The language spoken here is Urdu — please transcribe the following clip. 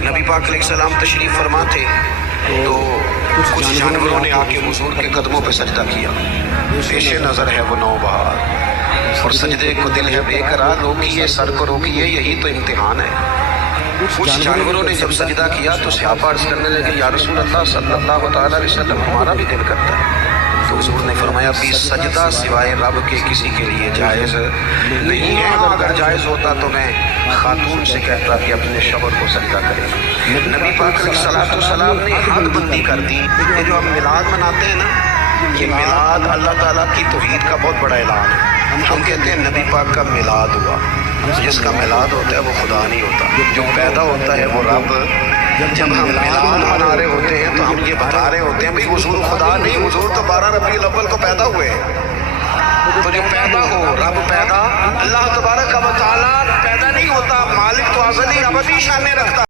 نبی پاک علیہ السلام تشریف فرما تھے تو کچھ جانوروں نے آ کے حضور کے قدموں پہ سجدہ کیا. پیش نظر ہے وہ نوبہار اور سجدے کو دل ہے بے قرار، روکیے سر کو روکیے، یہی تو امتحان ہے. کچھ جانوروں نے جب سجدہ کیا تو صحابہ عرض کرنے لگے یا رسول اللہ صلی اللہ تعالیٰ علیہ وسلم ہمارا بھی دل کرتا ہے. تو حضور نے فرمایا بھی سجدہ سوائے رب کے کسی کے لیے جائز نہیں ہے. اگر جائز ہوتا تو میں خاتون سے کہتا کہ اپنے شوہر کو سجدہ کرے. نبی پاک علیہ السلام نے حد بندی کر دی. یہ جو ہم میلاد مناتے ہیں نا، یہ میلاد اللہ تعالیٰ کی توحید کا بہت بڑا اعلان ہے. ہم کہتے ہیں نبی پاک کا میلاد ہوا. جس کا میلاد ہوتا ہے وہ خدا نہیں ہوتا، جو پیدا ہوتا ہے وہ رب. جب ہم میلاد منا رہے ہوتے ہیں تو ہم یہ بتا رہے ہوتے ہیں بھئی حضور خدا نہیں، حضور تو 12 ربیع الاول کو پیدا ہوئے ہیں. تو جو پیدا ہو رب پیدا، اللہ تبارک و تعالیٰ پیدا نہیں ہوتا. مالک تو ازلی ابدی شان رکھتا.